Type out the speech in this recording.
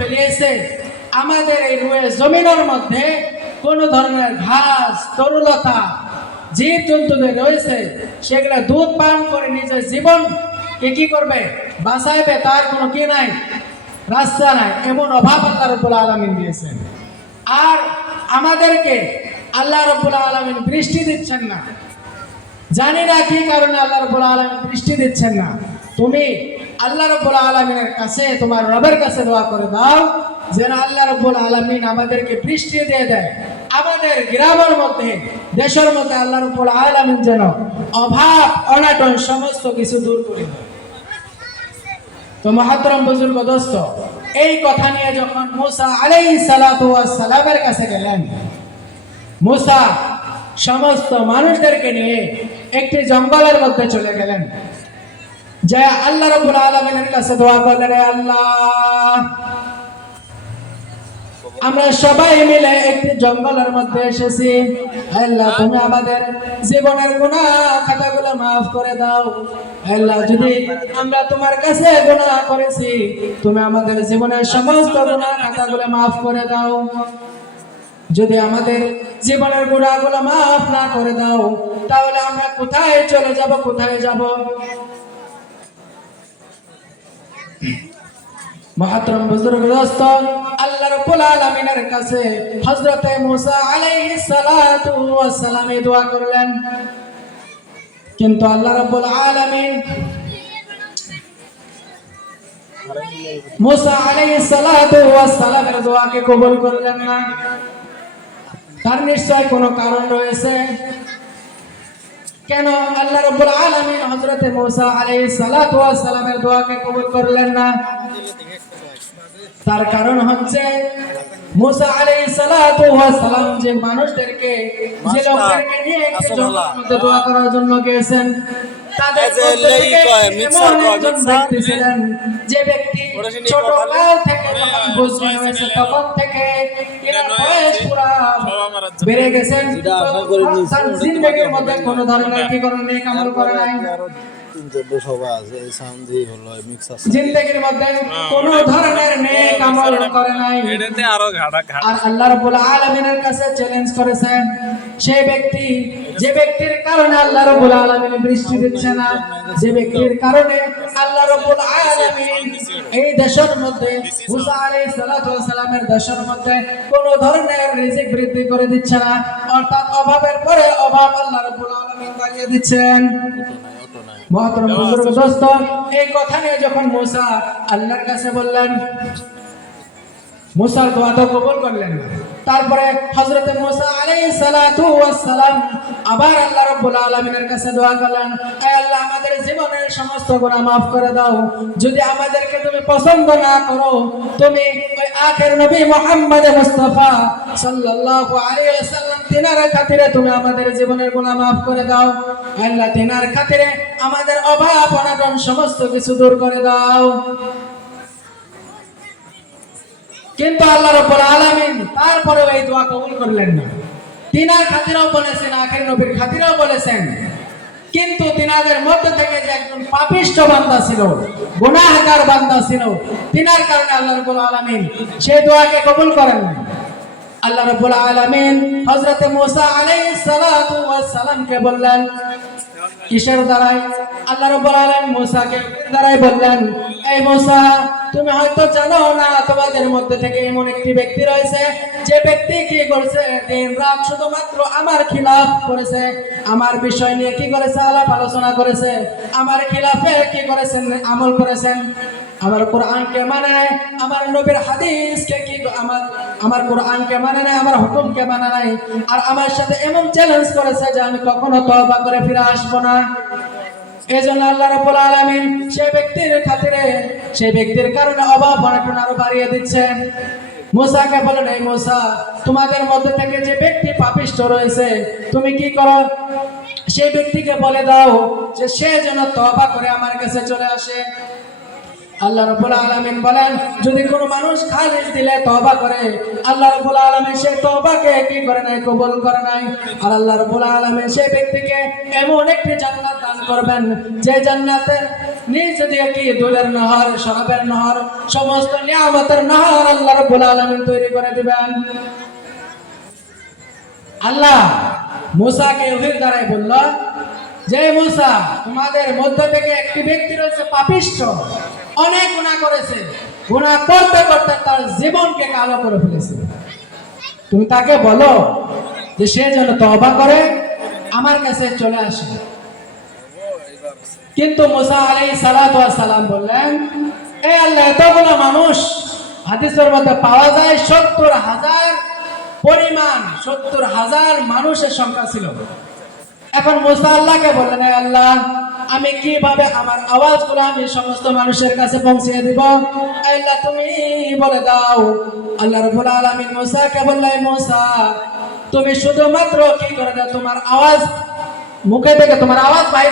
ফেলিয়েছে। আমাদের এই রুয়ে জমিনের মধ্যে কোনো ধরনের ঘাস, তরুলতা, জীব জন্তুদের রয়েছে, সেগুলো দুধ পান করে নিজের জীবন কে কি করবে? বাঁচাইবে, তার কোনো কি নাই? রাস্তা নাই, এমন অভাব আল্লাহ রব্বুল আলমিন দিয়েছেন। আর আমাদেরকে আল্লাহ রব্বুল আলমিন বৃষ্টি দিচ্ছেন না। জানি না কি কারণে আল্লাহ রব্বুল আলমিন বৃষ্টি দিচ্ছেন না। তুমি আল্লাহ রব্বুল আলমিনের কাছে তোমার রবের কাছে দোয়া করে দাও, যেন আল্লাহ রব্বুল আলমিন আমাদেরকে বৃষ্টি দিয়ে দেয়। আমাদের গ্রামের মধ্যে, দেশের মধ্যে আল্লাহ রব্বুল আলমিন যেন অভাব, অনাটন সমস্ত কিছু দূর করে তো মহাতরম বুজুর্গ দোস্ত, এই কথা নিয়ে যখন মুসা আলাই সালামের কাছে গেলেন, মুসা সমস্ত মানুষদেরকে নিয়ে একটি জঙ্গলের মধ্যে চলে গেলেন। যে আল্লাহ রবুল আলমিনের কাছে দোয়া করলেন আল্লাহ। আমরা সবাই মিলে একটি জঙ্গলের মধ্যে এসেছি। আল্লাহ, তুমি আমাদের জীবনের গুনাহ খাতাগুলো মাফ করে দাও। আল্লাহ, যদি আমরা তোমার কাছে গুনাহ করেছি, তুমি আমাদের জীবনের সমস্ত গুনাহ খাতাগুলো মাফ করে দাও। যদি আমাদের জীবনের গুণাগুলো মাফ না করে দাও, তাহলে আমরা কোথায় চলে যাব, কোথায় যাব? মহাতরম বুজুর্গ দোস্ত, আল্লাহ রাব্বুল আলামিনের কাছে হযরতে মুসা আলাইহিস সালাতু ওয়াস সালাম দোয়া করলেন। কিন্তু আল্লাহ রাব্বুল আলামিন মুসা আলাইহিস সালাতু ওয়াস সালামের দোয়াকে কবুল করলেন না। তার নিশ্চয় কোনো কারণ রয়েছে? কেন আল্লাহ রব্বুল আলামিন হযরতে মূসা আলাইহিস সালাতু ওয়াস সালামের দোয়াকে কবুল করলেন না? তার কারণ হচ্ছে মূসা আলাইহিস সালাতু ওয়াস সালাম যে মানুষদেরকে যে লোকদেরকে নিয়ে দোয়া করার জন্য গিয়েছেন। যে। ব্যক্তি ছোট থেকে হয়েছে তখন থেকে বেড়ে গেছেন। করি তার জিন্দগির মধ্যে কোনো ধরনের কি কোনো নেক আমল করে নাই। তিন চারটে সভা আছে এই সাউন্ড দিয়ে হলো মিক্স আছে জিন্দগির মধ্যে কোনো ধরনের নেক আমল করে নাই। এটাতে আরও ঘাটা ঘাটা। আর আল্লাহ রাব্বুল আলামিনের কাছে চ্যালেঞ্জ করেছেন সেই ব্যক্তি যে ব্যক্তির কারণে আল্লাহ রাব্বুল আলামিন বৃষ্টি দিচ্ছে না যে ব্যক্তির কারণে আল্লাহ রাব্বুল আলামিন এই দেশের মধ্যে মুসা আলাইহিস সালাতু ওয়াস সালামের দেশের মধ্যে কোন ধরনের রিজিক বৃদ্ধি করে দিচ্ছে না অর্থাৎ অভাবের পরে অভাব আল্লাহ রাব্বুল আলামিন বাড়িয়ে দিচ্ছেন। মহতরম বুজুর্গ দোস্ত এই কথা নিয়ে যখন মুসা আল্লাহর কাছে বললেন মুসার দোয়া তো কবুল করলেন। তারপরে হযরতে মুসা আলাইহিস সালাতু ওয়াস সালাম আবার আল্লাহ রাব্বুল আলামিনের কাছে দোয়া করলেন হে আল্লাহ আমাদের জীবনের সমস্ত গুনাহ maaf করে দাও। যদি আমাদেরকে তুমি পছন্দ না করো তুমি ওই আখের নবী মুহাম্মদ মুস্তাফা সাল্লাল্লাহু আলাইহি ওয়াসাল্লাম তিনার খাতিরে তুমি আমাদের জীবনের গুণা মাফ করে দাও। আল্লাহ তিনার খাতিরে আমাদের অভাব, অনাটন সমস্ত কিছু দূর করে দাও। কিন্তু আল্লাহ রাব্বুল আলামিন তারপরেও এই দোয়া কবুল করলেন না। তিনার খাতিরেও বলেছেন, আখের নবীর খাতিরেও বলেছেন। কিন্তু তিনাদের মধ্যে থেকে যে একজন পাপিষ্ট বান্দা ছিল, গুনাহগার বান্দা ছিল, তিনার কারণে আল্লাহ রাব্বুল আলামিন সেই দোয়াকে কবুল করেন না আল্লাহ রাব্বুল আলামিন হযরতে মুসা আলাইহিস সালাতু ওয়াস সালামকে বললেন, কিসের দ্বারাই আল্লাহ রাব্বুল আলামিন মুসাকে দ্বারাই বললেন এই মুসা, তুমি হয়তো জানো না, তোমাদের মধ্যে থেকে এমন একটি ব্যক্তি রয়েছে, যে ব্যক্তি কি করেছে? দিন রাত শুধুমাত্র আমার খিলাফ করেছে। আমার বিষয় নিয়ে কি করেছে? আলাপ আলোচনা করেছে। আমার খিলাফে কি করেছেন? আমল করেছেন। আমার কোরআনকে মানে আমার নবীর হাদিসকে কি আমার আমার কোরআনকে মানে নাই, আমার হুকুমকে মানে নাই, আর আমার সাথে এমন চ্যালেঞ্জ করেছে যে আমি কখনো তওবা করে ফিরে আসব না। এই জন্য আল্লাহ রাব্বুল আলামিন সেই ব্যক্তির খাতিরে, সেই ব্যক্তির কারণে অভাব অনটন আরও বাড়িয়ে দিচ্ছেন। মুসাকে বলেন, এই মুসা, তোমাদের মধ্যে থেকে যে ব্যক্তি পাপিষ্ঠ রয়েছে, তুমি কি করো? সেই ব্যক্তিকে বলে দাও যে সে যেন তওবা করে আমার কাছে চলে আসে। আল্লাহ রাব্বুল আলামিন বলেন, যদি কোনো মানুষ খালিস দিলে তওবা করে, আল্লাহ রাব্বুল আলামিন সেই তওবাকে কি করে নাই, কবুল করে নাই? আর আল্লাহ রাব্বুল আলামিন সেই ব্যক্তিকে এমন একটি জান্নাত দান করবেন, যে জান্নাতের নিজ দিয়ে কি নহর নহর, সমস্ত নিয়ামতের নহর আল্লাহ রাব্বুল আলামিন তৈরি করে দিবেন। আল্লাহ মুসাকে ওহির দ্বারাই বলল, যে মুসা, তোমাদের মধ্য থেকে একটি ব্যক্তি রয়েছে পাপিষ্ঠ অনেক গুণা করেছে গুণা করতে করতে তার জীবনকে কালো করে ফেলেছে। তুমি তাকে বলো যে সে যেন তবা করে, আমার কাছে চলে আসে। কিন্তু মুসা আলী সালাম বললেন এই আল্লাহ এতগুলো মানুষ, হাদিসের মধ্যে পাওয়া যায় সত্তর হাজার পরিমাণ, সত্তর হাজার মানুষের সংখ্যা ছিল। এখন মুসা আল্লাহকে বললেন, "এ আল্লাহ আমি কীভাবে আমার আওয়াজ আওয়াজগুলো আমি সমস্ত মানুষের কাছে পৌঁছে দিব? আল্লাহ, তুমি বলে দাও, আল্লাহ রবুল আলমিন মুসাকে বললাই মোসা, তুমি শুধুমাত্র কি করে দাও? তোমার আওয়াজ, মুখে থেকে তোমার আওয়াজ বাইরে